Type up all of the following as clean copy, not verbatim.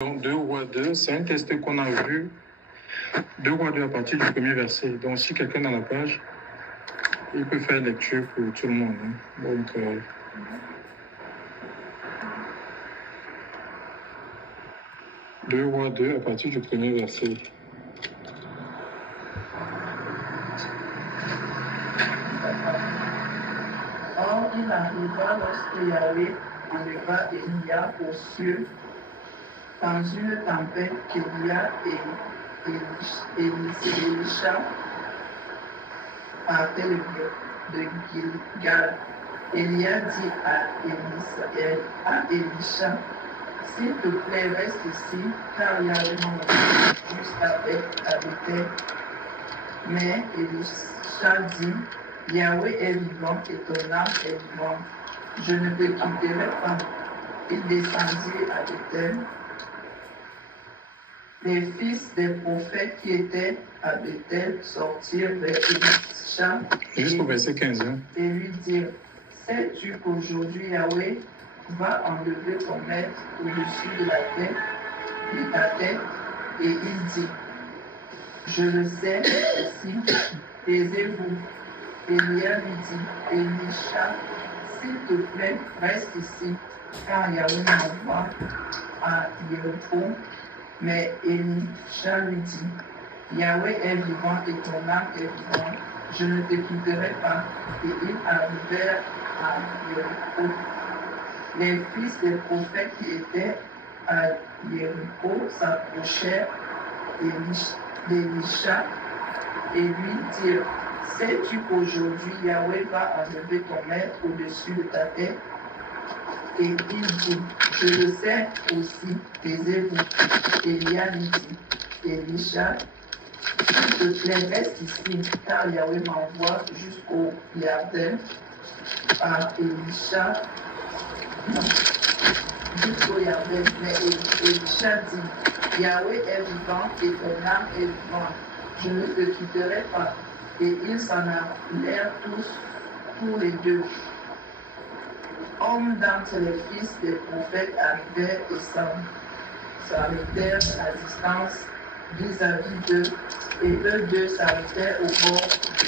Donc 2 Rois 2, c'est un test qu'on a vu. 2 Rois 2 à partir du premier verset. Donc si quelqu'un a la page, il peut faire lecture pour tout le monde. Donc 2 Rois 2 à partir du premier verset. Or, il arriva lorsque Yahweh enleva Élia aux cieux dans une tempête qu'Élia et Élisha partaient de Gilgal. Élia dit à Élisha, s'il te plaît, reste ici, car Yahweh m'a envoyé juste avec Bethel. Mais Élisha dit, Yahweh est vivant et ton âme est vivante. Je ne te quitterai pas. Il descendit à Bethel. Les fils des prophètes qui étaient à Bethel sortirent vers Élisha Jusqu'au verset 15. Et lui dirent, sais-tu qu'aujourd'hui Yahweh va enlever ton maître au-dessus de ta tête? Et il dit, je le sais aussi, taisez-vous. Élia lui dit, Élisha, s'il te plaît, reste ici, car Yahweh m'envoie à Jéricho. Mais Élisha lui dit, Yahweh est vivant et ton âme est vivante, je ne te quitterai pas. Et ils arrivèrent à Jéricho. Les fils des prophètes qui étaient à Jéricho s'approchèrent d'Élisha et lui dirent, sais-tu qu'aujourd'hui Yahweh va enlever ton maître au-dessus de ta tête? Et il dit, je le sais aussi, taisez-vous. Élia lui dit, Élisha, s'il te plaît, reste ici, car Yahweh m'envoie jusqu'au Yardin. Par Élisha, non, jusqu'au Yardin. Mais Élisha dit, Yahweh est vivant et ton âme est vivante. Je ne te quitterai pas. Et ils s'en allèrent tous les deux. Hommes d'entre les fils des prophètes arrivèrent et s'arrêtèrent à distance vis-à-vis d'eux, et eux deux s'arrêtèrent au bord du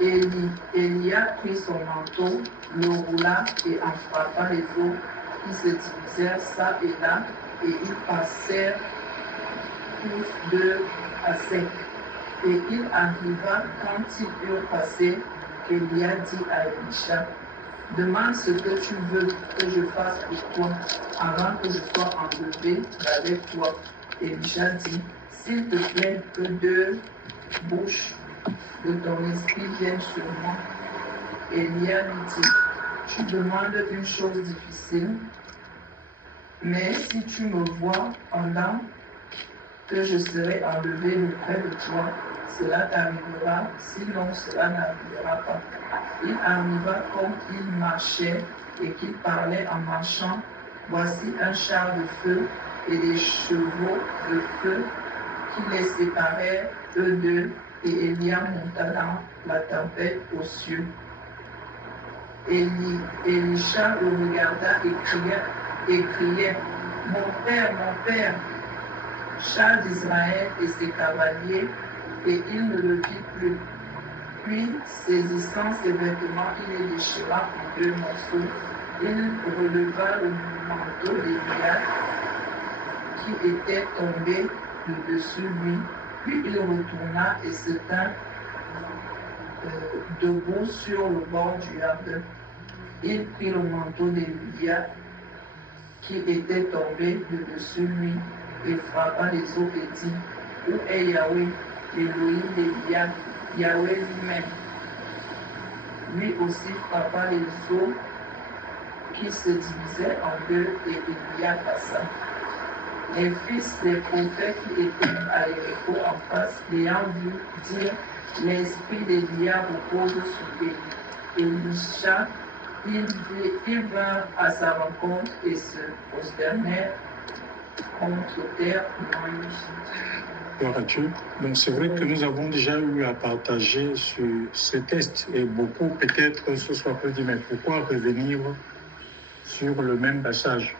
jardin. Élia prit son manteau, le roula et en frappa les eaux qui se divisèrent ça et là, et ils passèrent tous deux à sec. Et il arriva quand ils eurent passé, qu'Élia dit à Élisha, demande ce que tu veux que je fasse pour toi, avant que je sois enlevé avec toi. Élisha dit, s'il te plaît, que deux bouches de ton esprit viennent sur moi. Élia lui dit, tu demandes une chose difficile, mais si tu me vois pendant que je serai enlevé auprès de toi, cela t'arrivera, sinon cela n'arrivera pas. Il arriva comme il marchait et qu'il parlait en marchant. Voici un char de feu et des chevaux de feu qui les séparèrent, eux deux, et Élia monta dans la tempête aux cieux. Élisha le regarda et criait, mon père, char d'Israël et ses cavaliers, et il ne le vit plus. Puis, saisissant ses vêtements, il les déchira en deux morceaux. Il releva le manteau d'Élia qui était tombé de dessus lui. Puis il retourna et se tint debout sur le bord du jardin. Il prit le manteau d'Élia qui était tombé de dessus lui et frappa les eaux et dit, où est Yahweh, l'Élohim d'Élia, Yahweh lui-même? Lui aussi frappa les eaux qui se divisaient en deux et Élia passa. Les fils des prophètes qui étaient à Jéricho en face, l'ayant vu, dire, l'esprit d'Élia repose sur Élisha. Ils vinrent à sa rencontre et se prosternèrent contre terre devant Élisha. Gloire à Dieu. Donc c'est vrai que nous avons déjà eu à partager sur ce test et beaucoup peut-être ce soir peuvent dire mais pourquoi revenir sur le même passage?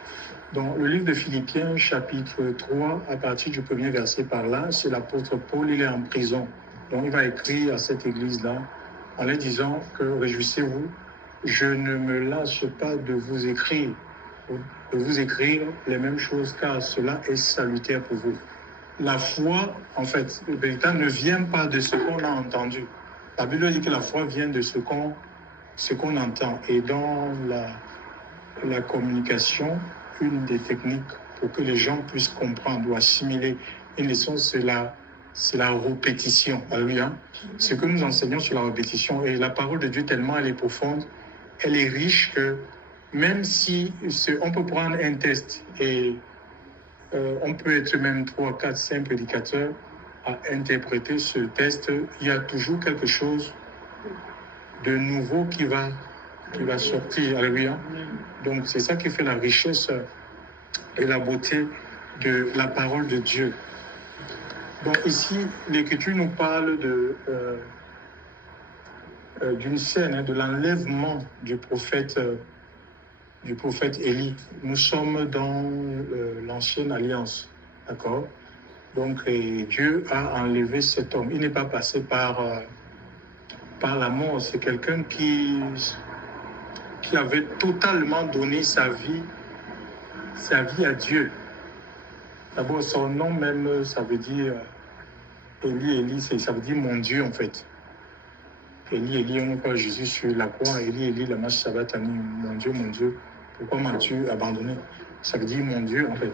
Dans le livre de Philippiens, chapitre 3, à partir du premier verset par là, c'est l'apôtre Paul, il est en prison. Donc il va écrire à cette église-là en leur disant que réjouissez-vous, je ne me lâche pas de vous écrire les mêmes choses car cela est salutaire pour vous. La foi, en fait, le véritable ne vient pas de ce qu'on a entendu. La Bible dit que la foi vient de ce qu'on entend. Et dans la communication, une des techniques pour que les gens puissent comprendre ou assimiler une leçon, c'est la répétition. Alléluia. Ce que nous enseignons sur la répétition, et la parole de Dieu tellement elle est profonde, elle est riche que même si on peut prendre un test et on peut être même 3, 4, 5 prédicateurs à interpréter ce test, il y a toujours quelque chose de nouveau qui va sortir. Alléluia. Donc c'est ça qui fait la richesse et la beauté de la parole de Dieu. Donc ici, l'Écriture nous parle d'une scène, de l'enlèvement du prophète Élie. Nous sommes dans l'ancienne alliance, d'accord? Donc Dieu a enlevé cet homme. Il n'est pas passé par la mort. C'est quelqu'un qui avait totalement donné sa vie à Dieu. D'abord, son nom même, ça veut dire Élie, ça veut dire mon Dieu en fait. Élie, on voit Jésus sur la croix. Élie, lama sabachthani, mon Dieu, pourquoi m'as-tu abandonné? Ça veut dire mon Dieu en fait.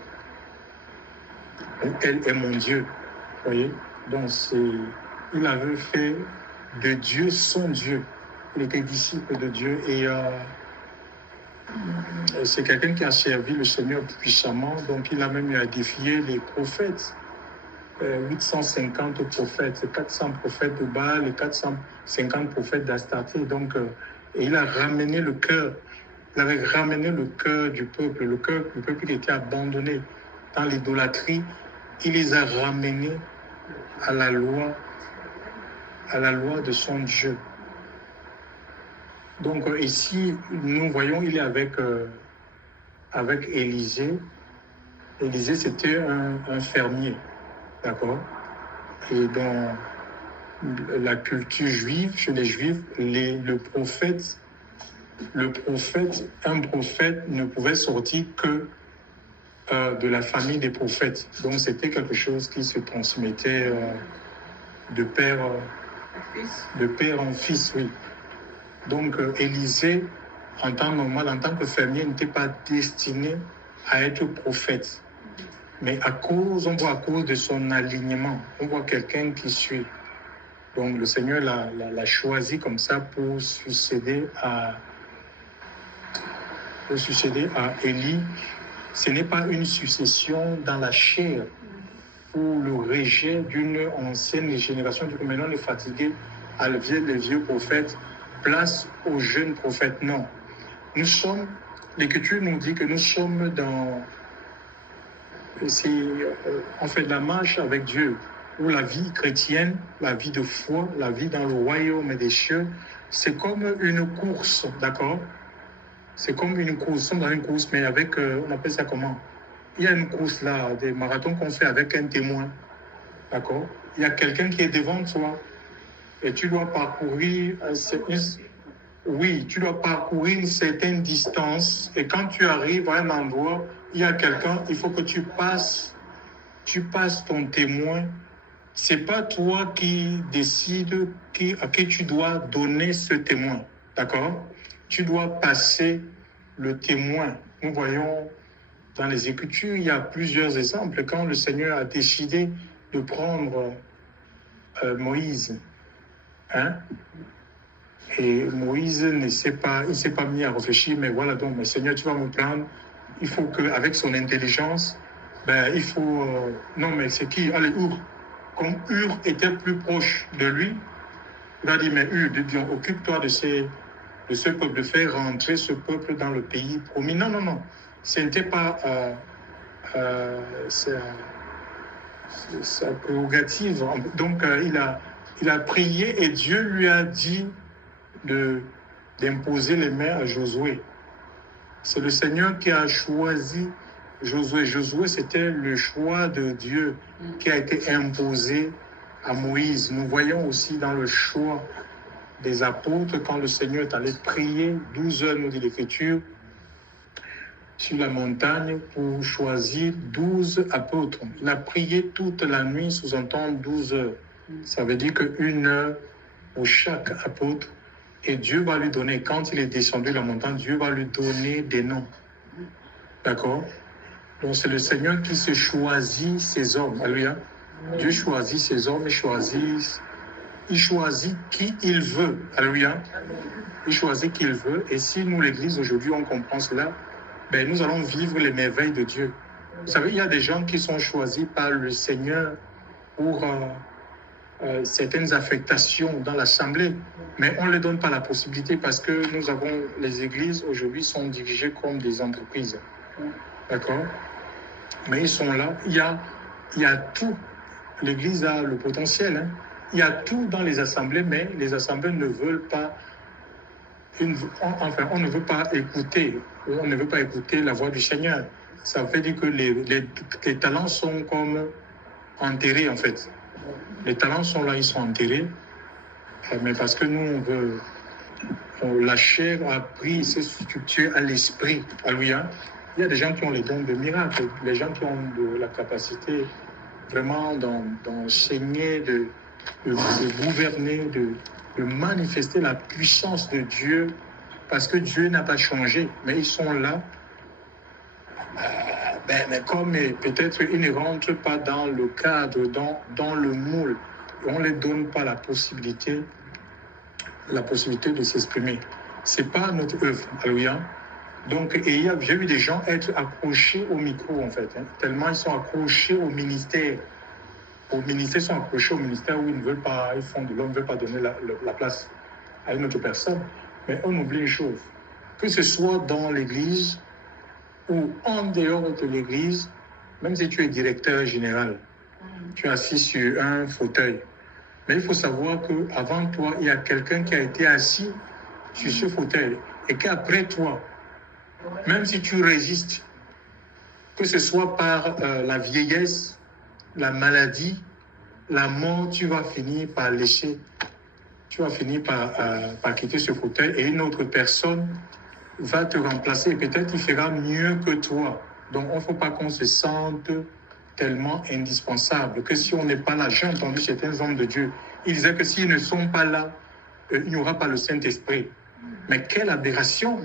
Elle est mon Dieu, vous voyez. Donc il avait fait de Dieu son Dieu. Il était disciple de Dieu et c'est quelqu'un qui a servi le Seigneur puissamment. Donc il a même eu à défier les prophètes. 850 prophètes, 400 prophètes de Baal et 450 prophètes d'Astarté. Donc, et il a ramené le cœur. Il avait ramené le cœur du peuple. Le cœur du peuple qui était abandonné dans l'idolâtrie. Il les a ramenés à la loi de son Dieu. Donc ici, nous voyons, il est avec Élisée. Élisée, c'était un fermier. D'accord. Et dans la culture juive, chez les Juifs, un prophète ne pouvait sortir que de la famille des prophètes. Donc c'était quelque chose qui se transmettait de père en fils, oui. Donc Élisée, en temps normal, en tant que fermier, n'était pas destiné à être prophète. Mais à cause de son alignement, on voit quelqu'un qui suit. Donc le Seigneur l'a choisi comme ça pour succéder à Élie. Ce n'est pas une succession dans la chair ou le rejet d'une ancienne génération. Du coup, maintenant, les fatigués à les vieux prophètes, place aux jeunes prophètes. Non. L'Écriture nous dit que nous sommes dans... on fait de la marche avec Dieu, où la vie chrétienne, la vie de foi, la vie dans le royaume des cieux, c'est comme une course, d'accord? C'est comme une course, nous sommes dans une course, mais avec, on appelle ça comment? Il y a une course là, des marathons qu'on fait avec un témoin, d'accord? Il y a quelqu'un qui est devant toi, et tu dois parcourir, tu dois parcourir une certaine distance, et quand tu arrives à un endroit, il y a quelqu'un, il faut que tu passes ton témoin. C'est pas toi qui décides à qui tu dois donner ce témoin, d'accord? Tu dois passer le témoin. Nous voyons dans les Écritures, il y a plusieurs exemples. Quand le Seigneur a décidé de prendre Moïse, et Moïse il s'est pas mis à réfléchir, mais voilà, donc, mais Seigneur, tu vas me prendre. Il faut qu'avec son intelligence, non, mais c'est qui? Allez, Hur. Comme Hur était plus proche de lui, il va dire, mais Hur, occupe-toi de ce peuple, de faire rentrer ce peuple dans le pays promis. Non. Ce n'était pas sa prérogative. Donc, il a prié et Dieu lui a dit d'imposer les mains à Josué. C'est le Seigneur qui a choisi Josué. Josué, c'était le choix de Dieu qui a été imposé à Moïse. Nous voyons aussi dans le choix des apôtres, quand le Seigneur est allé prier 12 heures, nous dit l'Écriture, sur la montagne pour choisir 12 apôtres. Il a prié toute la nuit, sous-entend 12 heures. Ça veut dire qu'une heure pour chaque apôtre. Et Dieu va lui donner, quand il est descendu de la montagne, Dieu va lui donner des noms. D'accord? Donc c'est le Seigneur qui se choisit ses hommes. Alléluia. Dieu choisit ses hommes, il choisit qui il veut. Alléluia. Il choisit qui il veut. Et si nous, l'Église, aujourd'hui, on comprend cela, ben, nous allons vivre les merveilles de Dieu. Vous savez, il y a des gens qui sont choisis par le Seigneur pour certaines affectations dans l'Assemblée, mais on ne leur donne pas la possibilité parce que les églises aujourd'hui sont dirigées comme des entreprises. D'accord? Mais ils sont là. Il y a tout. L'Église a le potentiel. Hein? Il y a tout dans les assemblées, mais les assemblées ne veulent pas. On ne veut pas écouter. On ne veut pas écouter la voix du Seigneur. Ça veut dire que les talents sont comme enterrés, en fait. Les talents sont là, ils sont enterrés. Mais parce que nous, la chair a pris ses structures à l'esprit. Alléluia. Il y a des gens qui ont les dons de miracles, les gens qui ont la capacité vraiment d'enseigner, de gouverner, de manifester la puissance de Dieu, parce que Dieu n'a pas changé, mais ils sont là. Mais comme peut-être ils ne rentrent pas dans le cadre, dans le moule, on ne les donne pas la possibilité de s'exprimer. Ce n'est pas notre œuvre. Alléluia. Donc, j'ai vu des gens être accrochés au micro, en fait. Hein, tellement ils sont accrochés au ministère. Ils sont accrochés au ministère où ils ne veulent pas, ils font de l'homme, ne veulent pas donner la place à une autre personne. Mais on oublie une chose. Que ce soit dans l'église ou en dehors de l'église, même si tu es directeur général, tu es assis sur un fauteuil. Mais il faut savoir qu'avant toi, il y a quelqu'un qui a été assis sur ce fauteuil et qu'après toi, même si tu résistes, que ce soit par la vieillesse, la maladie, la mort, tu vas finir par lécher. Tu vas finir par quitter ce fauteuil et une autre personne va te remplacer. Peut-être il fera mieux que toi. Donc, il ne faut pas qu'on se sente tellement indispensable que si on n'est pas là. J'ai entendu certains hommes de Dieu. Ils disaient que s'ils ne sont pas là, il n'y aura pas le Saint-Esprit. Mais quelle aberration,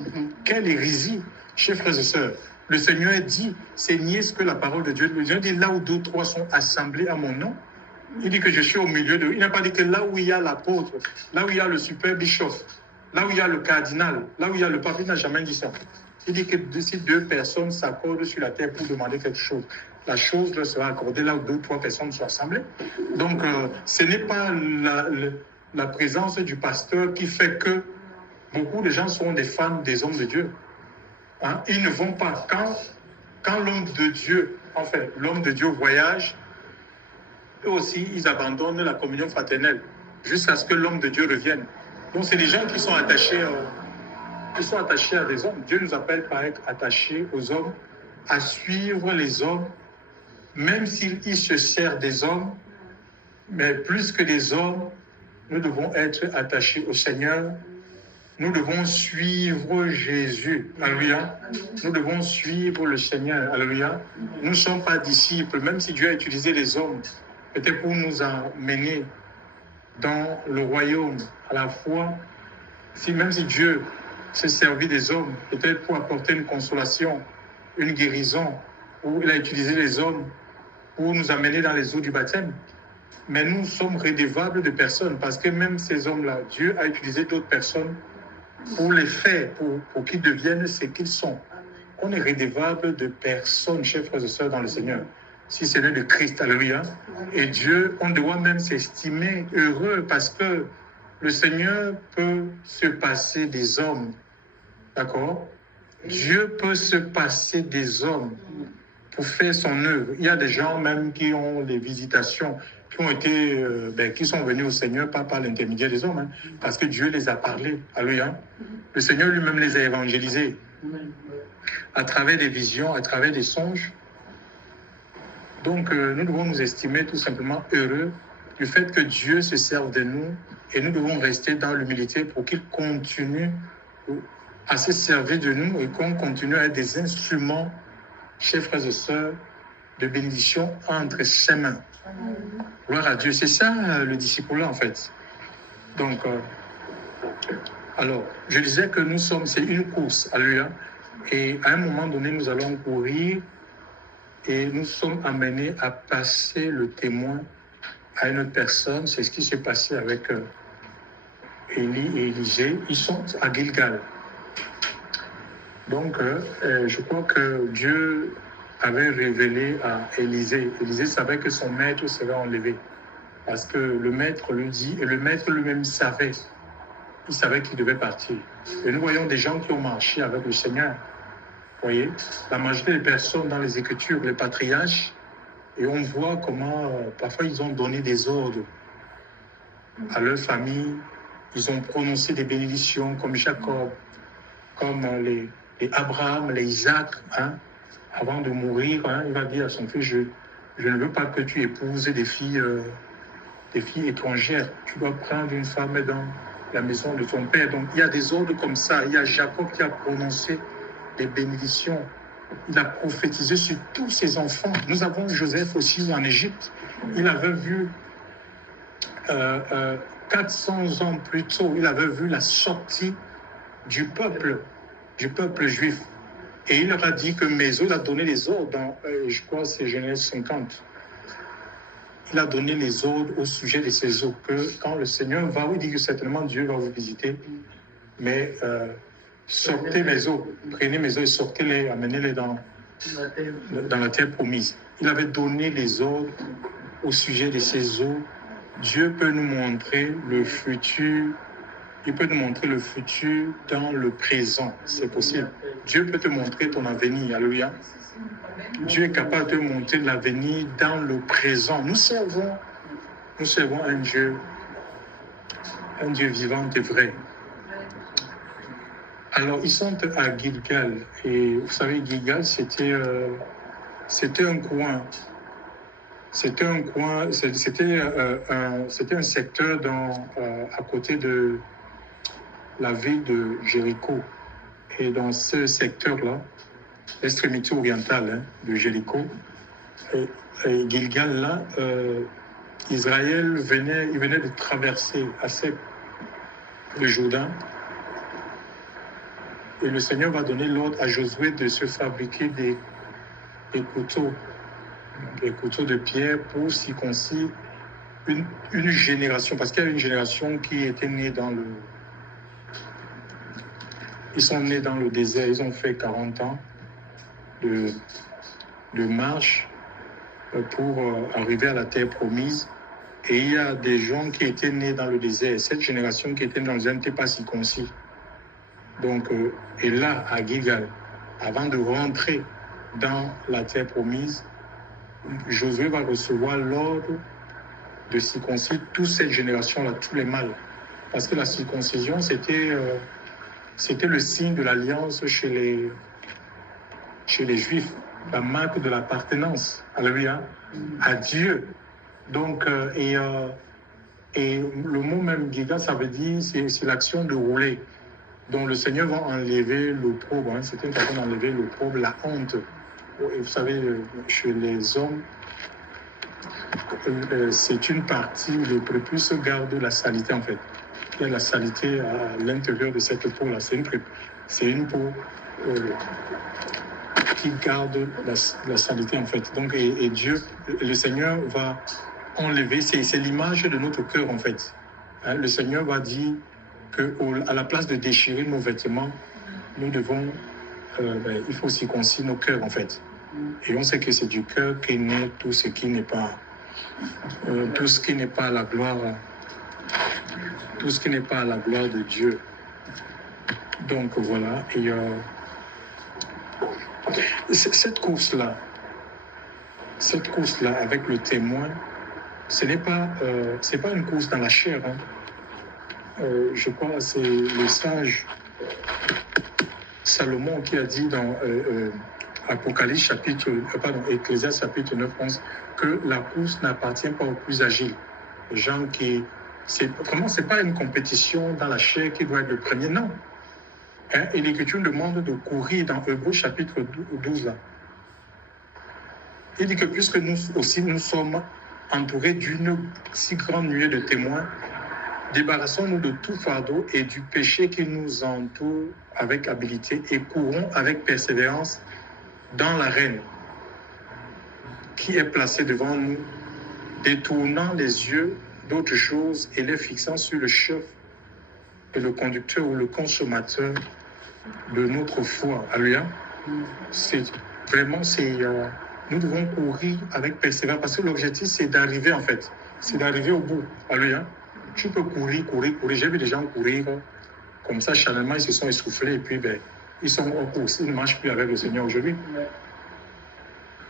quelle hérésie, chers frères et sœurs. Le Seigneur dit, c'est nier ce que la parole de Dieu. Le Seigneur dit, là où 2 ou 3 sont assemblés à mon nom, il dit que je suis au milieu d'eux. Il n'a pas dit que là où il y a l'apôtre, là où il y a le super bishop, là où il y a le cardinal, là où il y a le pape, il n'a jamais dit ça. Il dit que si 2 personnes s'accordent sur la terre pour demander quelque chose, la chose leur sera accordée là où 2 ou 3 personnes sont assemblées. Donc, ce n'est pas la présence du pasteur qui fait que beaucoup de gens sont des fans des hommes de Dieu. Hein? Ils ne vont pas. Quand l'homme de Dieu, l'homme de Dieu voyage, eux aussi, ils abandonnent la communion fraternelle jusqu'à ce que l'homme de Dieu revienne. Donc, c'est des gens qui sont attachés à des hommes. Dieu nous appelle par être attachés aux hommes, à suivre les hommes, même s'ils se servent des hommes, mais plus que des hommes, nous devons être attachés au Seigneur. Nous devons suivre Jésus. Alléluia. Nous devons suivre le Seigneur. Alléluia. Nous ne sommes pas disciples, même si Dieu a utilisé les hommes, peut-être pour nous emmener dans le royaume à la fois. Même si Dieu s'est servi des hommes, peut-être pour apporter une consolation, une guérison, ou il a utilisé les hommes pour nous amener dans les eaux du baptême. Mais nous sommes redevables de personnes, parce que même ces hommes-là, Dieu a utilisé d'autres personnes pour les faire, pour qu'ils deviennent ce qu'ils sont. On est redevable de personnes, chers frères et sœurs dans le Seigneur, si ce n'est de Christ. Alléluia. Et Dieu, on doit même s'estimer heureux, parce que le Seigneur peut se passer des hommes. D'accord? Dieu peut se passer des hommes pour faire son œuvre. Il y a des gens même qui ont des visitations, qui sont venus au Seigneur pas par l'intermédiaire des hommes, parce que Dieu les a parlé. Alléluia. Le Seigneur lui-même les a évangélisés. à travers des visions, à travers des songes. Donc, nous devons nous estimer tout simplement heureux du fait que Dieu se serve de nous et nous devons rester dans l'humilité pour qu'il continue à se servir de nous et qu'on continue à être des instruments, chers frères et sœurs, de bénédiction entre ses mains. Gloire à Dieu. C'est ça le disciple-là, en fait. Donc, alors, je disais que c'est une course, alléluia. Et à un moment donné, nous allons courir et nous sommes amenés à passer le témoin à une autre personne. C'est ce qui s'est passé avec Élie et Élisée. Ils sont à Gilgal. Donc, je crois que Dieu avait révélé à Élisée. Élisée savait que son maître serait enlevé. Parce que le maître le dit, et le maître lui-même savait. Il savait qu'il devait partir. Et nous voyons des gens qui ont marché avec le Seigneur. Vous voyez, la majorité des personnes dans les Écritures, les patriarches, et on voit comment parfois ils ont donné des ordres à leur famille. Ils ont prononcé des bénédictions comme Jacob, comme les Abraham, les Isaac. Avant de mourir, il va dire à son fils, je ne veux pas que tu épouses des filles étrangères. Tu dois prendre une femme dans la maison de ton père. Donc il y a des ordres comme ça. Il y a Jacob qui a prononcé des bénédictions. Il a prophétisé sur tous ses enfants. Nous avons Joseph aussi en Égypte. Il avait vu 400 ans plus tôt, il avait vu la sortie du peuple juif. Et il leur a dit que il a donné les ordres dans, je crois c'est Genèse 50. Il a donné les ordres au sujet de ces eaux, que quand le Seigneur va, il dit que certainement Dieu va vous visiter, mais sortez mes eaux, prenez mes eaux et sortez-les, amenez-les dans la terre promise. Il avait donné les ordres au sujet de ces eaux. Dieu peut nous montrer le futur. Il peut nous montrer le futur dans le présent. C'est possible. Dieu peut te montrer ton avenir. Alléluia. Dieu est capable de te montrer l'avenir dans le présent. Nous servons un Dieu vivant et vrai. Alors, ils sont à Gilgal. Et vous savez, Gilgal, c'était un coin. C'était un secteur à côté de la ville de Jéricho. Et dans ce secteur-là, l'extrémité orientale de Jéricho, et Gilgal, là, Israël venait de traverser à sec le Jourdain. Et le Seigneur va donner l'ordre à Josué de se fabriquer des couteaux de pierre pour circoncire une génération. Parce qu'il y a une génération qui était née Ils sont nés dans le désert. Ils ont fait 40 ans de marche pour arriver à la terre promise. Et il y a des gens qui étaient nés dans le désert. Cette génération qui était dans le désert n'était pas circoncis. Donc, et là, à Gilgal, avant de rentrer dans la terre promise, Josué va recevoir l'ordre de circoncire toute cette génération-là, tous les mâles. Parce que la circoncision, c'était le signe de l'alliance chez les Juifs, la marque de l'appartenance, alléluia, à Dieu. Donc, et le mot même Giga, ça veut dire, c'est l'action de rouler. Donc, le Seigneur va enlever l'opprobre, c'est une façon d'enlever l'opprobre, la honte. Et vous savez, chez les hommes, c'est une partie où le prépuce garde la saleté, en fait. Il y a la saleté à l'intérieur de cette peau-là. C'est une peau qui garde la saleté, en fait. Donc, et Dieu, le Seigneur va enlever, c'est l'image de notre cœur, en fait. Le Seigneur va dire qu'à la place de déchirer nos vêtements, nous devons, il faut circoncire nos cœurs, en fait. Et on sait que c'est du cœur qu'est né tout ce qui n'est pas, la gloire, tout ce qui n'est pas la gloire de Dieu. Donc voilà. Et cette course-là avec le témoin, c'est pas une course dans la chair. Je crois que c'est le sage Salomon qui a dit dans Ecclésiaste chapitre 9, 11, que la course n'appartient pas aux plus agiles. Les gens qui... c'est pas une compétition dans la chair qui doit être le premier, non. Hein? Et l'Écriture demande de courir dans Hébreux chapitre 12, là. Il dit que puisque nous aussi nous sommes entourés d'une si grande nuée de témoins, débarrassons-nous de tout fardeau et du péché qui nous entoure avec habileté et courons avec persévérance dans l'arène qui est placée devant nous, détournant les yeux d'autres choses et les fixant sur le chef et le conducteur ou le consommateur de notre foi. Alléluia. Nous devons courir avec persévérance parce que l'objectif c'est d'arriver en fait, c'est d'arriver au bout. Alléluia. Tu peux courir. J'ai vu des gens courir comme ça, charnellement, ils se sont essoufflés et puis ils sont en course. Ils ne marchent plus avec le Seigneur aujourd'hui.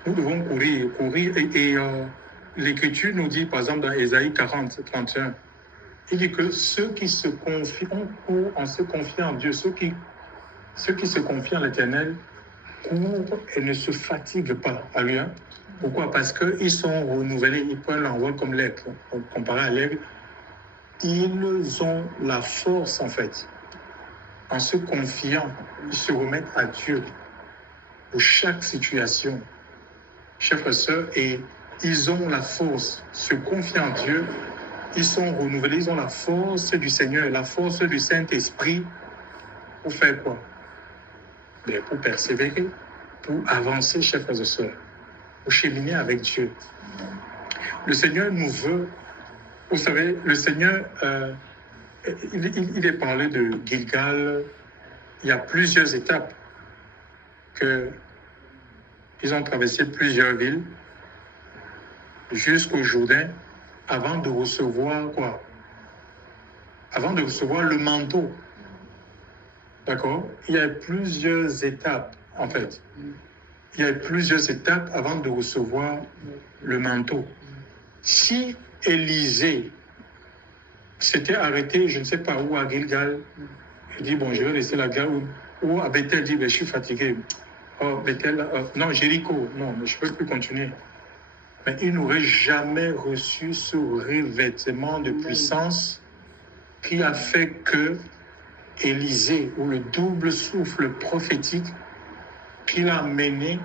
Nous devons courir. Et l'Écriture nous dit, par exemple, dans Ésaïe 40, 31, il dit que ceux qui se confient, en se confiant en Dieu, ceux qui se confient en l'Éternel, courent et ne se fatiguent pas. Alléluia. Pourquoi? Parce qu'ils sont renouvelés, ils prennent l'envol comme l'aigle. Comparé à l'aigle, ils ont la force, en fait. En se confiant, ils se remettent à Dieu pour chaque situation. Chers frères et sœurs, et ils ont la force, se confient en Dieu, ils sont renouvelés, ils ont la force du Seigneur, la force du Saint-Esprit pour faire quoi? Pour persévérer, pour avancer, chers frères et sœurs, pour cheminer avec Dieu. Le Seigneur nous veut, vous savez, le Seigneur, il est parlé de Gilgal, il y a plusieurs étapes ils ont traversé plusieurs villes jusqu'au Jourdain avant de recevoir quoi? Avant de recevoir le manteau. D'accord? Il y a plusieurs étapes, en fait. Il y a plusieurs étapes avant de recevoir le manteau. Si Élisée s'était arrêté, je ne sais pas où, à Gilgal, il dit, bon, je vais laisser la guerre, ou à Bethel, il dit, je suis fatigué. Oh, Bethel, non, Jéricho, non, mais je ne peux plus continuer. Mais il n'aurait jamais reçu ce revêtement de puissance qui a fait que Élisée, ou le double souffle prophétique, qui l'a mené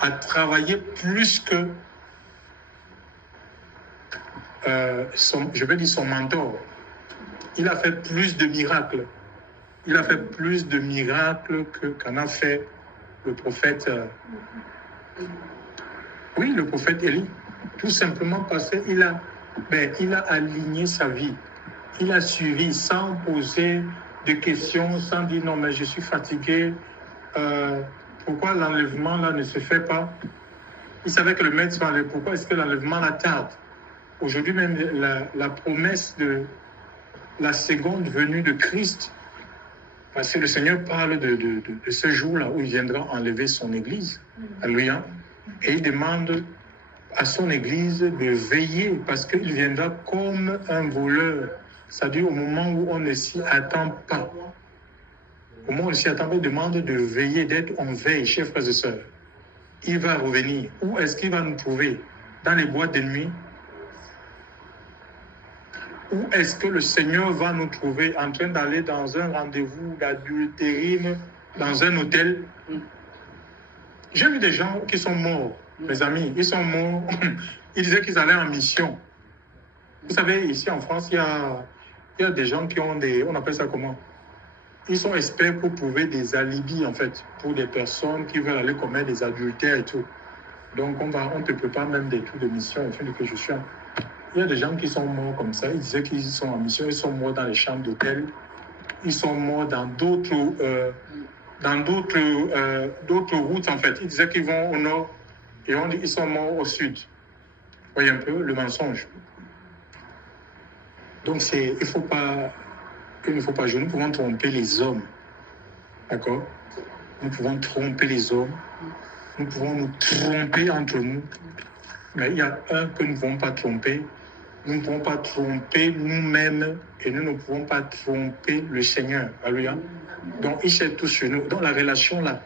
à travailler plus que son mentor. Il a fait plus de miracles. Il a fait plus de miracles qu'en a fait le prophète. Le prophète Élie. Tout simplement parce qu'il a aligné sa vie. Il a suivi sans poser de questions, sans dire non, mais je suis fatigué. Pourquoi l'enlèvement là ne se fait pas? Il savait que le maître va enlever. Pourquoi est-ce que l'enlèvement là tarde? Aujourd'hui même, la promesse de la seconde venue de Christ, parce que le Seigneur parle de ce jour-là où il viendra enlever son Église. Alléluia. Et il demande à son Église de veiller parce qu'il viendra comme un voleur. C'est-à-dire au moment où on ne s'y attend pas. Au moment où on ne s'y attend pas, il demande de veiller, d'être en veille, chers frères et sœurs. Il va revenir. Où est-ce qu'il va nous trouver? Dans les boîtes de nuit? Où est-ce que le Seigneur va nous trouver en train d'aller dans un rendez-vous d'adultérisme, dans un hôtel? J'ai vu des gens qui sont morts, mes amis, ils sont morts. Ils disaient qu'ils allaient en mission. Vous savez, ici en France, il y a des gens qui ont on appelle ça comment? Ils sont experts pour trouver des alibis, en fait, pour des personnes qui veulent aller commettre des adultères et tout. Donc, on ne te prépare même des trucs de mission, au fait que je suis. Il y a des gens qui sont morts comme ça. Ils disaient qu'ils sont en mission. Ils sont morts dans les chambres d'hôtel. Ils sont morts dans d'autres routes, en fait. Ils disaient qu'ils vont au nord et on dit qu'ils sont morts au sud. Vous voyez un peu le mensonge. Donc, il ne faut pas jouer. Nous pouvons tromper les hommes. D'accord? Nous pouvons tromper les hommes. Nous pouvons nous tromper entre nous. Mais il y a un que nous ne pouvons pas tromper. nous ne pouvons pas tromper nous-mêmes et nous ne pouvons pas tromper le Seigneur. Alléluia. Donc, il sait tout sur nous. Dans la relation là,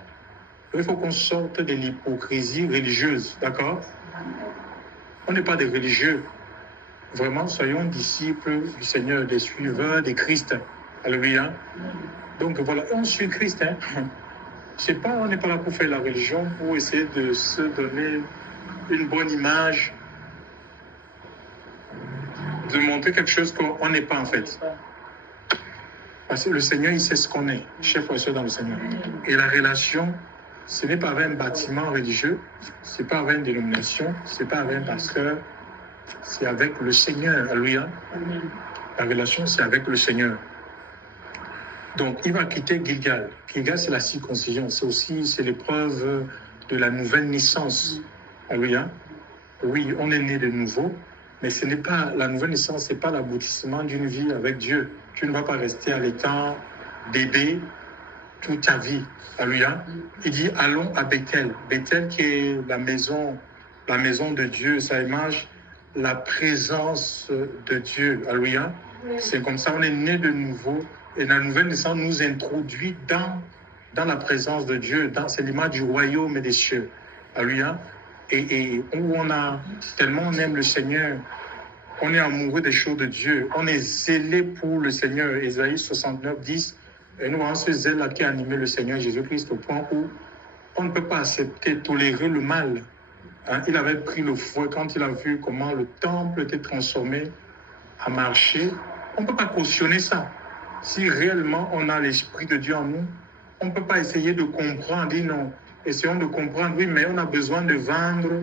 il faut qu'on sorte de l'hypocrisie religieuse. D'accord? On n'est pas des religieux. Vraiment, soyons disciples du Seigneur, des suiveurs de Christ. Alléluia. Donc voilà, on suit Christ. Hein. C'est pas, on n'est pas là pour faire la religion, pour essayer de se donner une bonne image, de montrer quelque chose qu'on n'est pas en fait. Parce que le Seigneur, il sait ce qu'on est, chef ou dans le Seigneur. Et la relation, ce n'est pas avec un bâtiment religieux, ce n'est pas avec une dénomination, ce n'est pas avec un pasteur, c'est avec le Seigneur. Alléluia. La relation, c'est avec le Seigneur. Donc, il va quitter Gilgal. Gilgal, c'est la circoncision. C'est l'épreuve de la nouvelle naissance. Alléluia. Oui, on est né de nouveau, mais ce n'est pas la nouvelle naissance, ce n'est pas l'aboutissement d'une vie avec Dieu. Tu ne vas pas rester à l'état bébé toute ta vie. Alléluia. Il dit, allons à Bethel. Bethel qui est la maison de Dieu, sa image, la présence de Dieu. Alléluia. C'est comme ça, on est né de nouveau. Et la nouvelle naissance nous introduit dans la présence de Dieu. C'est l'image du royaume des cieux. Alléluia. Et où tellement on aime le Seigneur, on est amoureux des choses de Dieu, on est zélé pour le Seigneur. Ésaïe 69, 10. Et nous avons ce zèle-là qui a animé le Seigneur Jésus-Christ au point où on ne peut pas accepter, tolérer le mal. Hein, il avait pris le fouet quand il a vu comment le temple était transformé à marcher. On ne peut pas cautionner ça. Si réellement on a l'Esprit de Dieu en nous, on ne peut pas essayer de comprendre. Dire non, essayons de comprendre, oui, mais on a besoin de vendre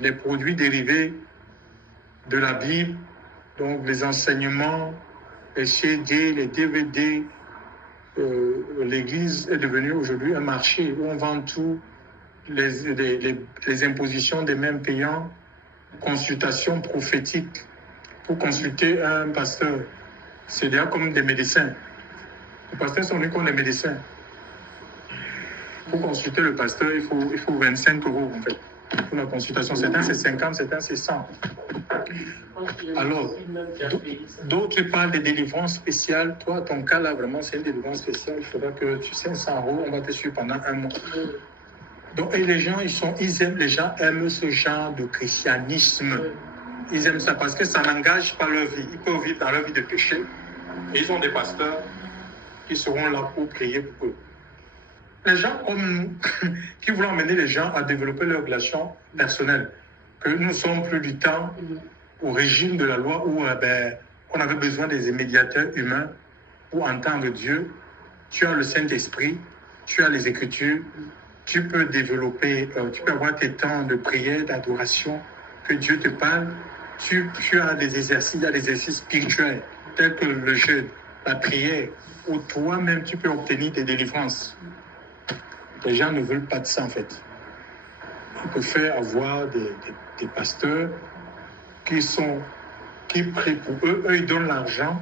les produits dérivés de la Bible, donc les enseignements, les CD, les DVD. L'Église est devenue aujourd'hui un marché où on vend tout, les impositions des mêmes payants, consultations prophétiques. Pour consulter un pasteur, c'est déjà comme des médecins. Les pasteurs sont venus comme des médecins. Pour consulter le pasteur, il faut 25 € en fait. Pour la consultation, certains c'est 50, certains c'est 100. Alors, d'autres parlent de délivrance spéciale. Toi, ton cas là, vraiment, c'est une délivrance spéciale. Il faudra que tu sais 100 €, on va te suivre pendant un mois. Donc, et les gens, les gens aiment ce genre de christianisme. Ils aiment ça parce que ça n'engage pas leur vie. Ils peuvent vivre dans leur vie de péché. Et ils ont des pasteurs qui seront là pour prier pour eux. Les gens comme nous, qui voulons amener les gens à développer leur relation personnelle, que nous sommes plus du temps au régime de la loi où on avait besoin des médiateurs humains pour entendre Dieu. Tu as le Saint-Esprit, tu as les Écritures, tu peux développer, tu peux avoir tes temps de prière, d'adoration, que Dieu te parle. Tu as des exercices spirituels tels que le jeûne, la prière, où toi-même tu peux obtenir des délivrances. Les gens ne veulent pas de ça en fait. On peut faire avoir des pasteurs qui prient pour eux. Eux, ils donnent l'argent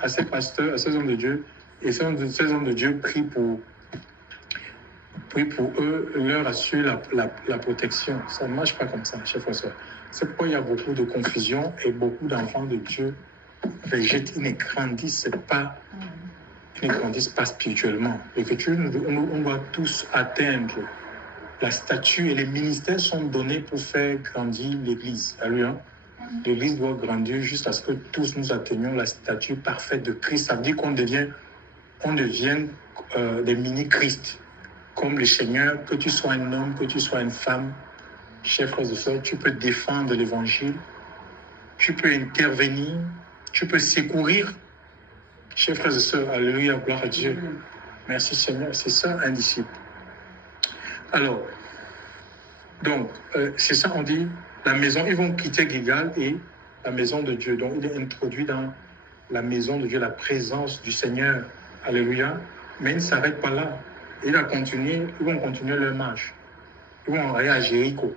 à ces pasteurs, à ces hommes de Dieu. Et ces hommes de Dieu prient pour eux, leur assurer la protection. Ça ne marche pas comme ça, chers frères et sœurs. C'est pourquoi il y a beaucoup de confusion et beaucoup d'enfants de Dieu végètent, ils ne grandissent pas spirituellement. L'Écriture, on doit tous atteindre la statue et les ministères sont donnés pour faire grandir l'Église. Alléluia. L'Église doit grandir jusqu'à ce que tous nous atteignions la statue parfaite de Christ. Ça veut dire qu'on devient des mini-Christ, comme le Seigneur, que tu sois un homme, que tu sois une femme. Chers frères et sœurs, tu peux défendre l'Évangile, tu peux intervenir, tu peux secourir. Chers frères et sœurs, alléluia, gloire à Dieu. Merci Seigneur, c'est ça un disciple. Alors, donc, c'est ça on dit, la maison, ils vont quitter Gilgal et la maison de Dieu. Donc, il est introduit dans la maison de Dieu, la présence du Seigneur. Alléluia. Mais il ne s'arrête pas là. Ils vont continuer leur marche. Ils vont aller à Jéricho.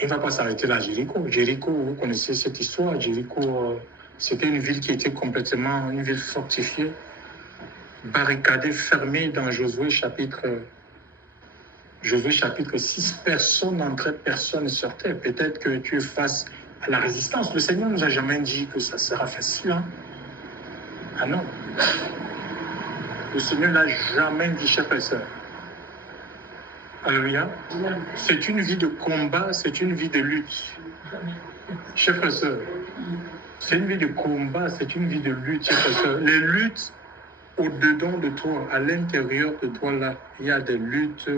Il ne va pas s'arrêter là à Jéricho. Jéricho, vous connaissez cette histoire. Jéricho, c'était une ville qui était complètement, une ville fortifiée, barricadée, fermée dans Josué chapitre Josué chapitre 6, personne n'entrait, personne ne sortait. Peut-être que tu es face à la résistance. Le Seigneur ne nous a jamais dit que ça sera facile. Hein? Ah non. Le Seigneur n'a jamais dit, chers frères et sœurs. Alléluia. C'est une vie de combat, c'est une vie de lutte. Chers frères et sœurs, c'est une vie de combat, c'est une vie de lutte, chers frères et sœurs. Les luttes au-dedans de toi, à l'intérieur de toi, là, il y a des luttes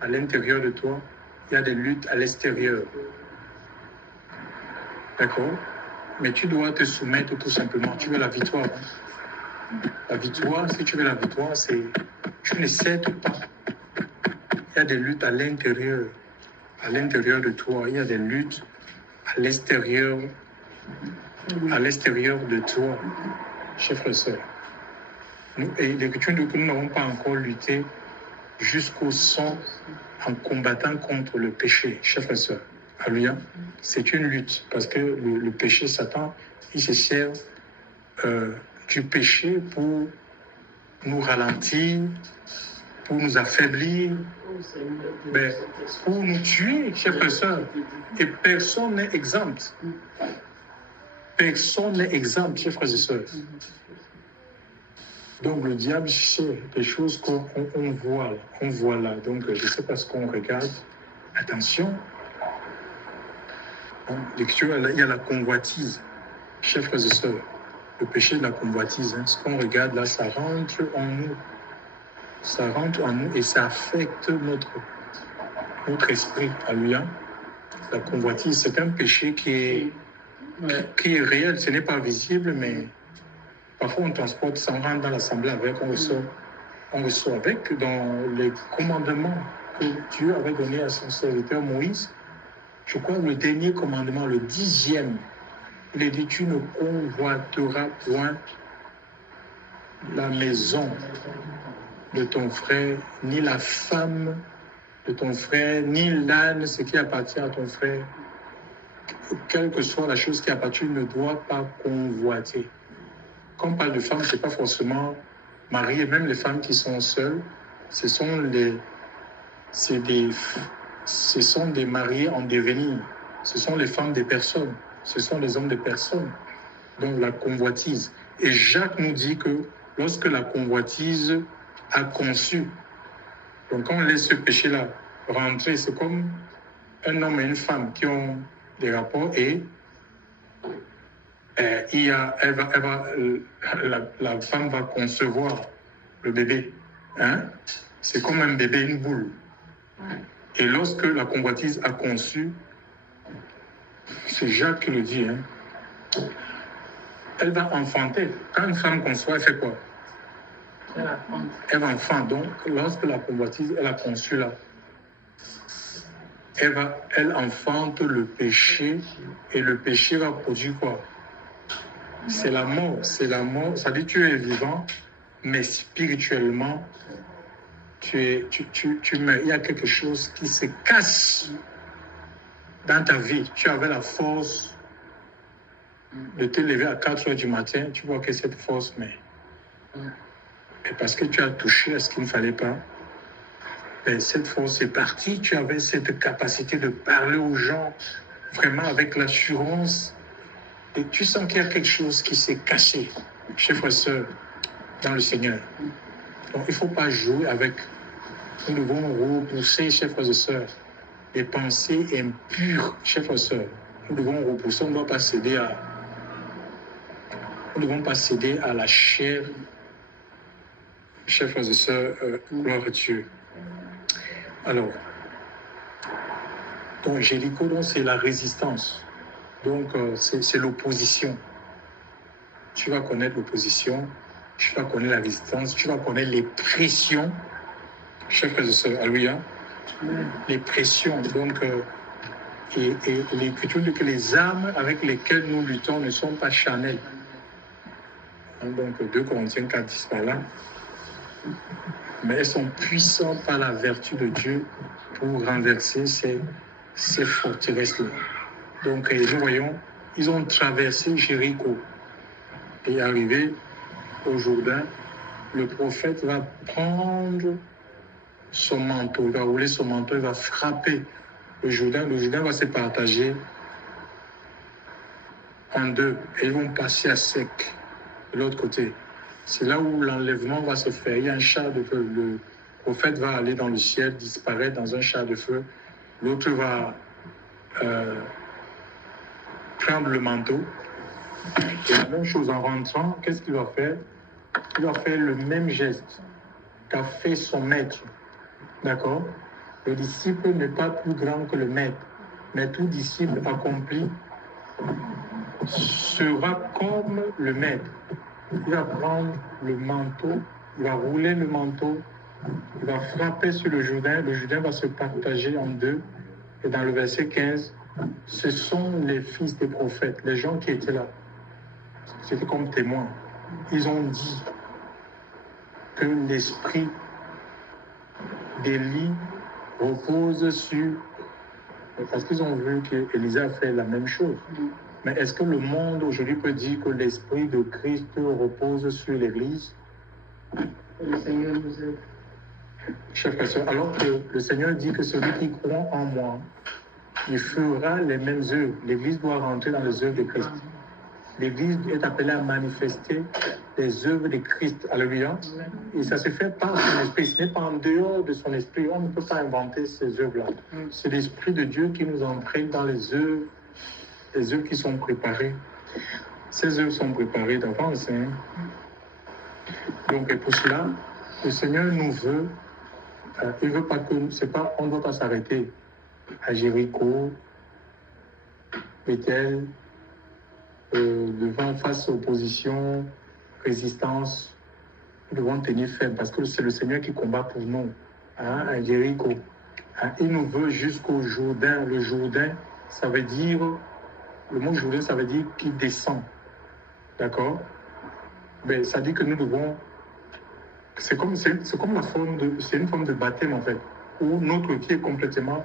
à l'intérieur de toi, il y a des luttes à l'extérieur. D'accord? Mais tu dois te soumettre tout simplement. Tu veux la victoire. La victoire, si tu veux la victoire, c'est tu ne cèdes pas. Il y a des luttes à l'intérieur de toi. Il y a des luttes à l'extérieur de toi, chers frères et sœurs. Et l'Écriture dit que nous n'avons pas encore lutté jusqu'au sang en combattant contre le péché, chers frères et sœurs. Alléluia. C'est une lutte parce que le péché, Satan, il se sert du péché pour nous ralentir, pour nous affaiblir, mais pour nous tuer, chers frères et sœurs. Et personne n'est exempt. Personne n'est exempt, chers frères et sœurs. Donc le diable sait des choses qu'on voit là. Donc je ne sais pas ce qu'on regarde. Attention. Il y a la convoitise, chers frères et sœurs. Le péché de la convoitise, ce qu'on regarde là, ça rentre en nous. Ça rentre en nous et ça affecte notre esprit. Alléluia. La convoitise, c'est un péché qui est réel. Ce n'est pas visible, mais parfois on transporte, ça, on rentre dans l'assemblée avec, on ressort avec. Dans les commandements que Dieu avait donnés à son serviteur Moïse, je crois le dernier commandement, le 10e, il est dit, tu ne convoiteras point la maison de ton frère, ni la femme de ton frère, ni l'âne, ce qui appartient à ton frère. Quelle que soit la chose qui appartient, tu ne dois pas convoiter. Quand on parle de femmes, ce n'est pas forcément mariées, même les femmes qui sont seules, ce sont des mariés en devenir. Ce sont les femmes des personnes. Ce sont les hommes des personnes. Donc la convoitise. Et Jacques nous dit que lorsque la convoitise a conçu, donc quand on laisse ce péché-là rentrer, c'est comme un homme et une femme qui ont des rapports et la femme va concevoir le bébé. Hein? C'est comme un bébé, une boule. Et lorsque la convoitise a conçu, c'est Jacques qui le dit, elle va enfanter. Quand une femme conçoit, elle fait quoi? Elle va enfanter. Donc, lorsque la convoitise, elle a conçu là, elle enfante le péché et le péché va produire quoi? C'est la mort. Ça dit que tu es vivant, mais spirituellement, tu meurs. Il y a quelque chose qui se casse dans ta vie. Tu avais la force de te lever à 4 heures du matin. Tu vois que cette force, mais parce que tu as touché à ce qu'il ne fallait pas, cette force est partie. Tu avais cette capacité de parler aux gens vraiment avec l'assurance. Et tu sens qu'il y a quelque chose qui s'est caché, chers frères et sœurs, dans le Seigneur. Donc, il ne faut pas jouer avec. Nous devons repousser, chers frères et sœurs, les pensées impures, chers frères et sœurs. Nous devons repousser, on ne doit pas céder à la chair, chers frères et sœurs, gloire à Dieu. Alors, donc Jéricho, c'est la résistance. Donc, c'est l'opposition. Tu vas connaître l'opposition, tu vas connaître la résistance, tu vas connaître les pressions. Chers frères et sœurs, alléluia. Les pressions. Donc, et l'Écriture dit que les armes avec lesquelles nous luttons ne sont pas charnelles. Donc, 2 Corinthiens 4 10 par là. Mais elles sont puissantes par la vertu de Dieu pour renverser ces forteresses-là. Donc, nous voyons, ils ont traversé Jéricho. Et arrivé au Jourdain, le prophète va prendre son manteau, il va rouler son manteau, il va frapper le Jourdain va se partager en deux et ils vont passer à sec de l'autre côté. C'est là où l'enlèvement va se faire. Il y a un char de feu. Le prophète va aller dans le ciel, disparaître dans un char de feu. L'autre va prendre le manteau. Et la même chose en rentrant, qu'est-ce qu'il va faire? Il va faire le même geste qu'a fait son maître. D'accord? Le disciple n'est pas plus grand que le maître, mais tout disciple accompli sera comme le maître. Il va prendre le manteau, il va rouler le manteau, il va frapper sur le Jourdain va se partager en deux. Et dans le verset 15, ce sont les fils des prophètes, les gens qui étaient là. C'était comme témoins. Ils ont dit que l'esprit d'Élie repose sur... Parce qu'ils ont vu qu'Élisée a fait la même chose. Mais est-ce que le monde aujourd'hui peut dire que l'esprit de Christ repose sur l'Église? Le Seigneur nous aide. Chers frères, alors que le Seigneur dit que celui qui croit en moi, il fera les mêmes œuvres. L'Église doit rentrer dans les œuvres de Christ. L'Église est appelée à manifester les œuvres de Christ. Alléluia. Et ça se fait par son esprit. Ce n'est pas en dehors de son esprit. On ne peut pas inventer ces œuvres-là. C'est l'Esprit de Dieu qui nous entraîne dans les œuvres qui sont préparées. Ces œuvres sont préparées d'avance. Donc, et pour cela, le Seigneur nous veut. Il veut pas que. On ne doit pas s'arrêter à Jéricho, Bethel, devant face opposition, résistance, nous devons tenir ferme parce que c'est le Seigneur qui combat pour nous. À Jéricho. Il nous veut jusqu'au Jourdain. Le Jourdain, ça veut dire, le mot Jourdain, ça veut dire qu'il descend. D'accord? Mais ça dit que nous devons. C'est comme la forme de. C'est une forme de baptême en fait, où notre vie est complètement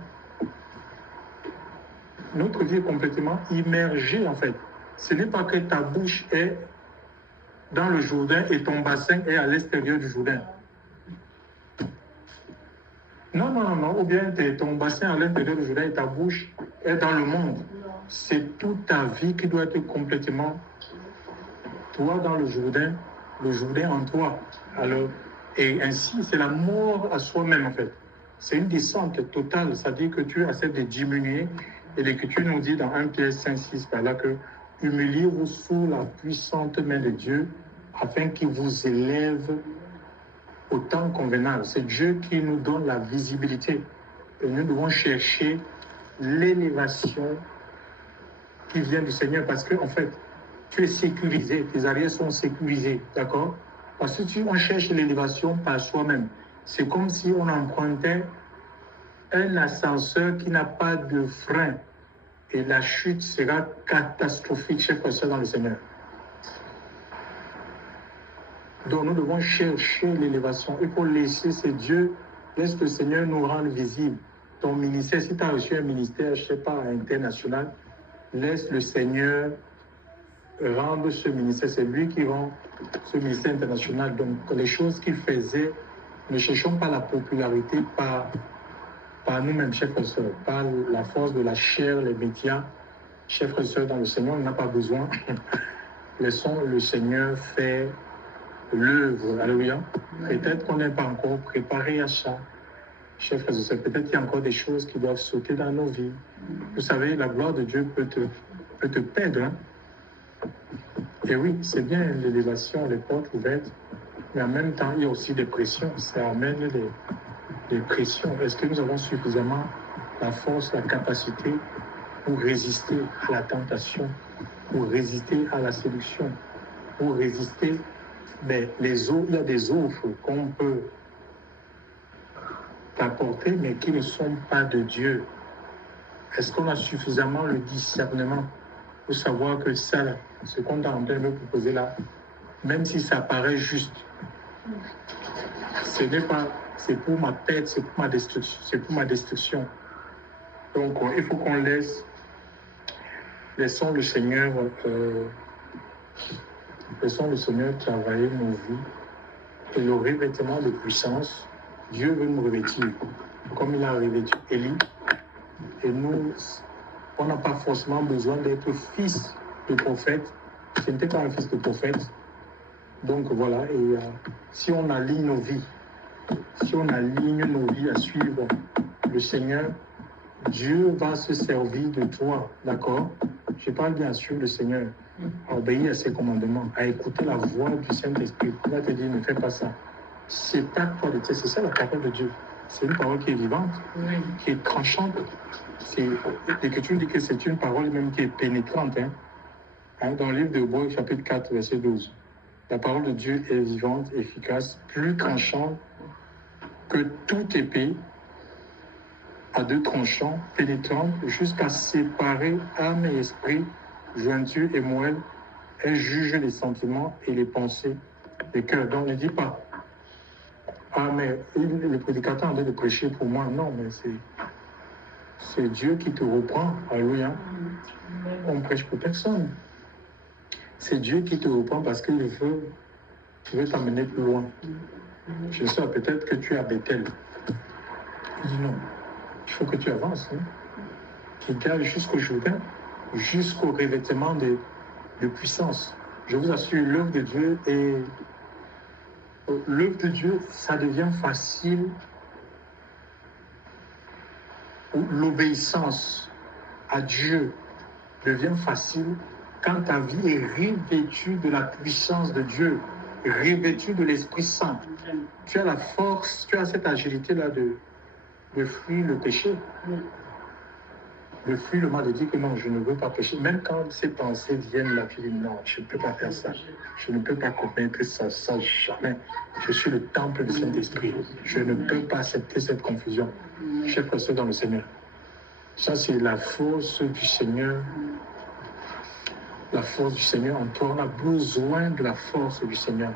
immergé en fait. Ce n'est pas que ta bouche est dans le Jourdain et ton bassin est à l'extérieur du Jourdain. Non. Ou bien ton bassin à l'intérieur du Jourdain et ta bouche est dans le monde. C'est toute ta vie qui doit être complètement toi dans le Jourdain en toi. Alors, et ainsi, c'est la mort à soi-même en fait. C'est une descente totale. Ça dit que tu essaies de diminuer. Et l'Écriture nous dit dans 1 Pierre 5,6 par là que humiliez-vous sous la puissante main de Dieu afin qu'il vous élève au temps convenable. C'est Dieu qui nous donne la visibilité. Et nous devons chercher l'élévation qui vient du Seigneur parce que, en fait, tu es sécurisé, tes arrières sont sécurisées, d'accord? Parce que on cherche l'élévation par soi-même. C'est comme si on empruntait un ascenseur qui n'a pas de frein. Et la chute sera catastrophique, chers frères et sœurs dans le Seigneur. Donc nous devons chercher l'élévation. Il faut laisser ces dieux, laisse le Seigneur nous rendre visibles. Ton ministère, si tu as reçu un ministère, je ne sais pas, international, laisse le Seigneur rendre ce ministère. C'est lui qui rend ce ministère international. Donc les choses qu'il faisait, ne cherchons pas la popularité par nous-mêmes, chers frères et sœurs, par la force de la chair, les médias. Chers frères et sœurs, dans le Seigneur, on n'a pas besoin. Laissons le Seigneur faire l'œuvre. Alléluia. Peut-être qu'on n'est pas encore préparé à ça. Chers frères et sœurs, peut-être qu'il y a encore des choses qui doivent sauter dans nos vies. Vous savez, la gloire de Dieu peut te perdre. Et oui, c'est bien l'élévation, les portes ouvertes, mais en même temps, il y a aussi des pressions. Ça amène des pressions. Est-ce que nous avons suffisamment la force, la capacité pour résister à la tentation, pour résister à la séduction, pour résister il y a des offres qu'on peut t'apporter, mais qui ne sont pas de Dieu. Est-ce qu'on a suffisamment le discernement pour savoir que ça, ce qu'on est en train de me proposer là, même si ça paraît juste, ce n'est pas, c'est pour ma perte, c'est pour ma destruction. Donc, il faut qu'on laissons le Seigneur travailler nos vies et le revêtement de puissance Dieu veut nous revêtir, comme il a revêtu Élie. Et nous, on n'a pas forcément besoin d'être fils de prophète. Je n'étais pas un fils de prophète. Donc voilà, et si on aligne nos vies, à suivre le Seigneur, Dieu va se servir de toi, d'accord? Je parle bien sûr le Seigneur, à obéir à ses commandements, à écouter la voix du Saint-Esprit. Il va te dire, ne fais pas ça. C'est à toi de tester, c'est ça la parole de Dieu. C'est une parole qui est vivante, qui est tranchante. L'Écriture dit que c'est une parole même qui est pénétrante. Dans le livre de Hébreux, chapitre 4, verset 12. La parole de Dieu est vivante, efficace, plus tranchante que toute épée à deux tranchants, pénétrante, jusqu'à séparer âme et esprit, jointure et moelle, elle juge les sentiments et les pensées des cœurs. Donc ne dis pas, ah mais le prédicateur en train de prêcher pour moi. Non, mais c'est Dieu qui te reprend. Alléluia. On prêche pour personne. C'est Dieu qui te reprend parce qu'il veut t'amener plus loin. Je sais, peut-être que tu es à Bethel. Il dit non, il faut que tu avances. Tu gagnes jusqu'au Jourdain, jusqu'au revêtement de puissance. Je vous assure, l'œuvre de Dieu, ça devient facile. L'obéissance à Dieu devient facile quand ta vie est revêtue de la puissance de Dieu, revêtue de l'Esprit Saint. Tu as la force, tu as cette agilité-là de fuir le péché. De fuir le mal, de dire que non, je ne veux pas pécher. Même quand ces pensées viennent là, tu dis non, je ne peux pas faire ça. Je ne peux pas commettre ça jamais. Je suis le temple du Saint-Esprit. Je ne peux pas accepter cette confusion. Chers frères et sœurs dans le Seigneur. Ça, c'est la force du Seigneur. La force du Seigneur en toi. On a besoin de la force du Seigneur.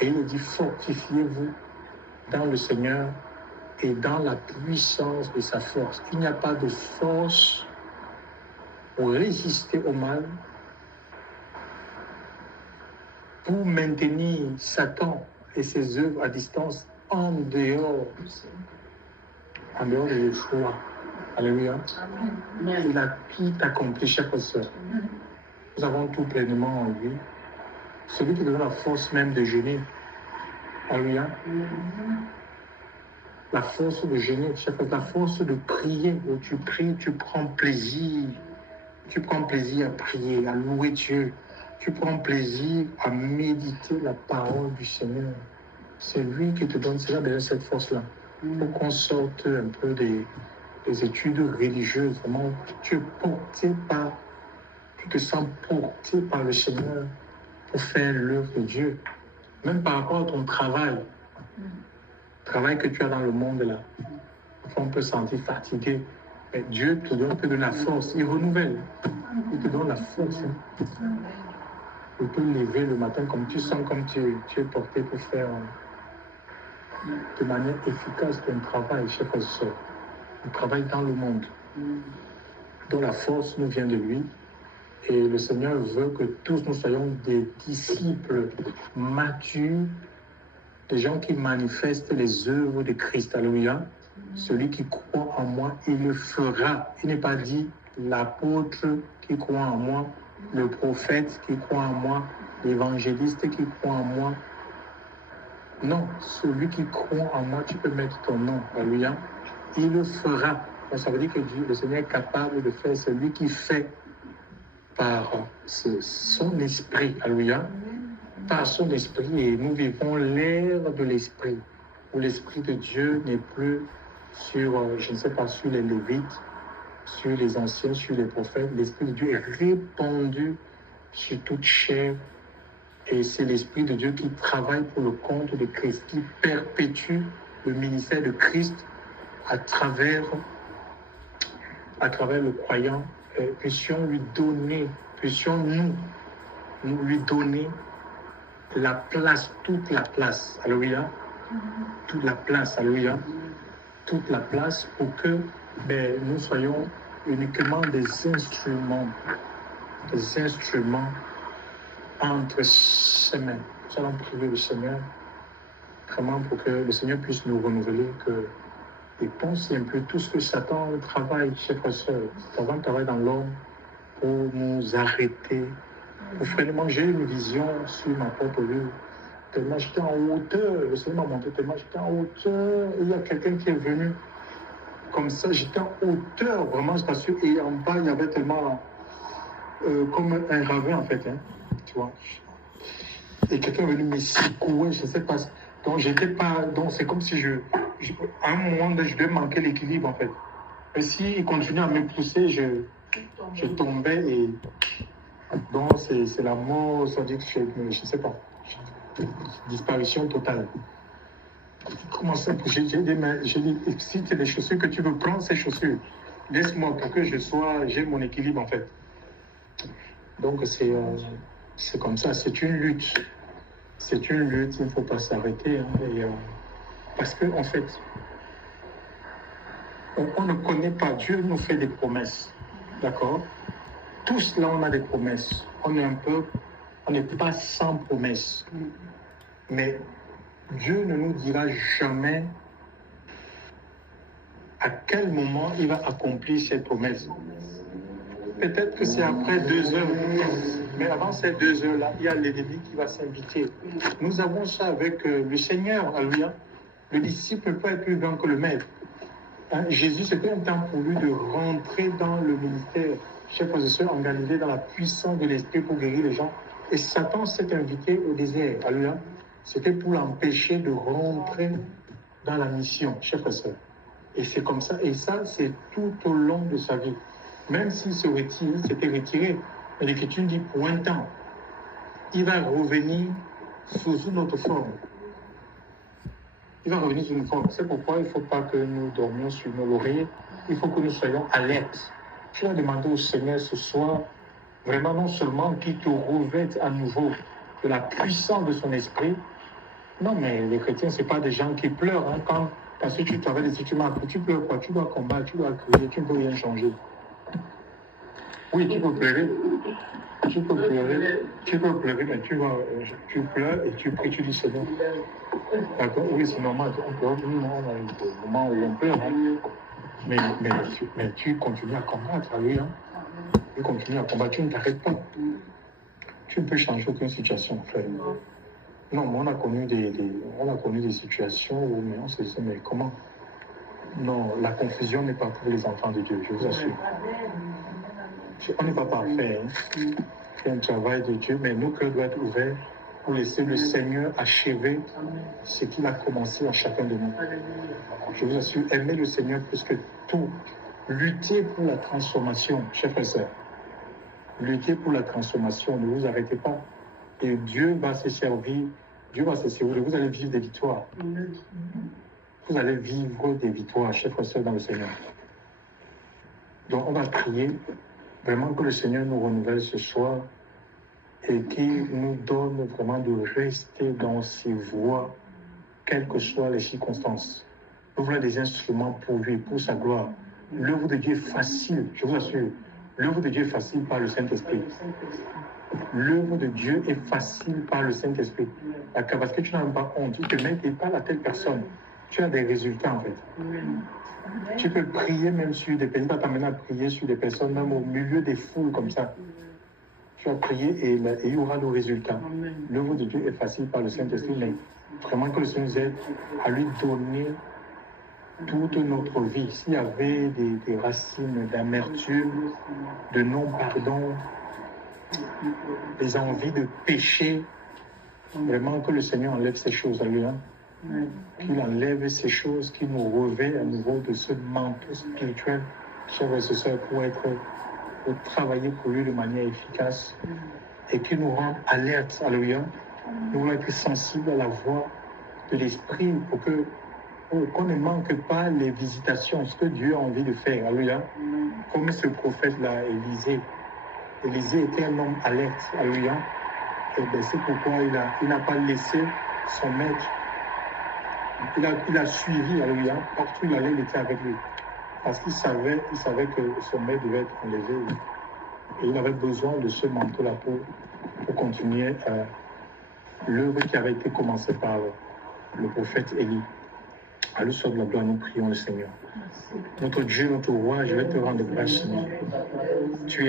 Et il nous dit, fortifiez-vous dans le Seigneur et dans la puissance de sa force. Il n'y a pas de force pour résister au mal, pour maintenir Satan et ses œuvres à distance en dehors de Yeshua. Alléluia. Il a tout accompli, chers frères et sœurs. Nous avons tout pleinement en lui. Celui qui donne la force même de jeûner. Alléluia. La force de jeûner, la force de prier. Où tu pries, tu prends plaisir. Tu prends plaisir à prier, à louer Dieu. Tu prends plaisir à méditer la parole du Seigneur. C'est lui qui te donne cela, d'ailleurs, cette force-là. Pour qu'on sorte un peu des études religieuses. Vraiment, tu es porté par, tu te sens porté par le Seigneur pour faire l'œuvre de Dieu. Même par rapport à ton travail. Travail que tu as dans le monde là. On peut se sentir fatigué. Mais Dieu te donne de la force. Il renouvelle. Il te donne la force. Pour te lever le matin comme tu sens, comme tu es porté pour faire de manière efficace ton travail, chers frères et sœurs. Le travail dans le monde. Dont la force nous vient de lui. Et le Seigneur veut que tous nous soyons des disciples matures, des gens qui manifestent les œuvres de Christ. Alléluia. Celui qui croit en moi, il le fera. Il n'est pas dit l'apôtre qui croit en moi, le prophète qui croit en moi, l'évangéliste qui croit en moi. Non, celui qui croit en moi, tu peux mettre ton nom. Alléluia. Il le fera. Donc, ça veut dire que Dieu, le Seigneur est capable de faire. Celui qui fait par son esprit. Alléluia. Par son esprit. Et nous vivons l'ère de l'esprit. Où l'esprit de Dieu n'est plus sur, je ne sais pas, sur les Lévites, sur les anciens, sur les prophètes. L'esprit de Dieu est répandu sur toute chair. Et c'est l'esprit de Dieu qui travaille pour le compte de Christ, qui perpétue le ministère de Christ à travers le croyant. Puissions-nous lui donner la place, toute la place. Alléluia. Toute la place, alléluia. Toute la place pour que nous soyons uniquement des instruments entre ses mains. Nous allons prier le Seigneur vraiment pour que le Seigneur puisse nous renouveler, et pense un peu tout ce que Satan travaille, chers frères et sœurs. Satan travaille dans l'homme pour nous arrêter. Pour vraiment, j'ai une vision sur ma propre vie. Tellement j'étais en hauteur, le Seigneur m'a montré tellement j'étais en hauteur. Et il y a quelqu'un qui est venu comme ça, j'étais en hauteur, vraiment, je t'assure. Et en bas, il y avait tellement comme un ravin en fait, hein, tu vois. Et quelqu'un est venu me secouer, je ne sais pas. Donc, j'étais pas. Donc, c'est comme si à un moment, je devais manquer l'équilibre en fait. Et s'il continuait à me pousser, je tombais et. Donc, c'est la mort, ça dit que je ne sais pas. Disparition totale. Comment ça? J'ai dit, si tu as des chaussures que tu veux prendre, ces chaussures, laisse-moi pour que j'ai mon équilibre en fait. Donc, c'est comme ça, c'est une lutte. C'est une lutte, il ne faut pas s'arrêter. Hein, parce qu'en fait, on ne connaît pas. Dieu nous fait des promesses. D'accord? Tous là, on a des promesses. On n'est pas sans promesses. Mais Dieu ne nous dira jamais à quel moment il va accomplir cette promesse. Peut-être que c'est après 2 heures. Mais avant ces 2 heures-là, il y a l'ennemi qui va s'inviter. Nous avons ça avec le Seigneur, alléluia. Le disciple ne peut être plus grand que le maître. Hein, Jésus, c'était un temps pour lui de rentrer dans le ministère, chers frères et sœurs, en Galilée, dans la puissance de l'Esprit pour guérir les gens. Et Satan s'est invité au désert, alléluia. C'était pour l'empêcher de rentrer dans la mission, chers frères et sœurs. Et c'est comme ça. Et ça, c'est tout au long de sa vie. Même s'il s'était retiré, mais l'Écriture dit pour un temps, il va revenir sous une autre forme. Il va revenir sous une forme. C'est pourquoi il ne faut pas que nous dormions sur nos lauriers. Il faut que nous soyons alertes. Je vais demander au Seigneur ce soir, vraiment non seulement qu'il te revête à nouveau de la puissance de son esprit. Non, mais les chrétiens, ce n'est pas des gens qui pleurent. Hein, parce que tu travailles des études, tu pleures quoi? Tu dois combattre, tu dois crier, tu ne peux rien changer. Oui, tu peux pleurer. Tu peux pleurer, mais tu pleures et tu pries, tu dis Seigneur. D'accord? Oui, c'est normal. On pleure, nous, on a des moments où on pleure. Hein. Mais tu continues à combattre, oui. Hein. Tu continues à combattre, tu ne t'arrêtes pas. Tu ne peux changer aucune situation, frère. Non, mais on a connu des situations où on se disait, mais comment? Non, la confusion n'est pas pour les enfants de Dieu, je vous assure. On n'est pas parfait. Hein. C'est un travail de Dieu, mais nos cœurs doivent être ouverts pour laisser le Seigneur achever ce qu'il a commencé en chacun de nous. Je vous assure, aimer le Seigneur plus que tout. Lutter pour la transformation, chers frères et sœurs. Lutter pour la transformation, ne vous arrêtez pas. Et Dieu va se servir. Vous allez vivre des victoires. Vous allez vivre des victoires, chers frères et sœurs, dans le Seigneur. Donc, on va prier vraiment que le Seigneur nous renouvelle ce soir et qu'il nous donne vraiment de rester dans ses voies, quelles que soient les circonstances. Nous voulons des instruments pour lui, pour sa gloire. L'œuvre de Dieu est facile, je vous assure. L'œuvre de Dieu est facile par le Saint-Esprit. L'œuvre de Dieu est facile par le Saint-Esprit. Parce que tu n'as même pas honte. Tu ne te mets pas à telle personne. Tu as des résultats en fait. Tu peux prier même sur des personnes. Tu vas t'amener à prier sur des personnes, même au milieu des foules comme ça. Tu vas prier et il y aura le résultat. L'œuvre de Dieu est facile par le Saint-Esprit, mais vraiment que le Seigneur nous aide à lui donner toute notre vie. S'il y avait des racines d'amertume, de non-pardon, des envies de péché, vraiment que le Seigneur enlève ces choses à lui. Hein? Qu'il enlève ces choses, qu'il nous revêt à nouveau de ce manteau spirituel, chers frères et sœurs, pour travailler pour lui de manière efficace et qu'il nous rende alertes. Alléluia. Nous voulons être sensibles à la voix de l'Esprit pour qu'on ne manque pas les visitations, ce que Dieu a envie de faire. Alléluia. Comme ce prophète-là, Élisée. Élisée était un homme alerte. Alléluia. Et bien, c'est pourquoi il n'a pas laissé son maître. Il a suivi, alléluia. Partout où il allait, il était avec lui. Parce qu'il savait que son maître devait être enlevé. Et il avait besoin de ce manteau-là pour continuer l'œuvre qui avait été commencée le prophète Élie. À lui soit de la gloire, nous prions le Seigneur. Notre Dieu, notre roi, je vais te rendre grâce, Seigneur. Tu es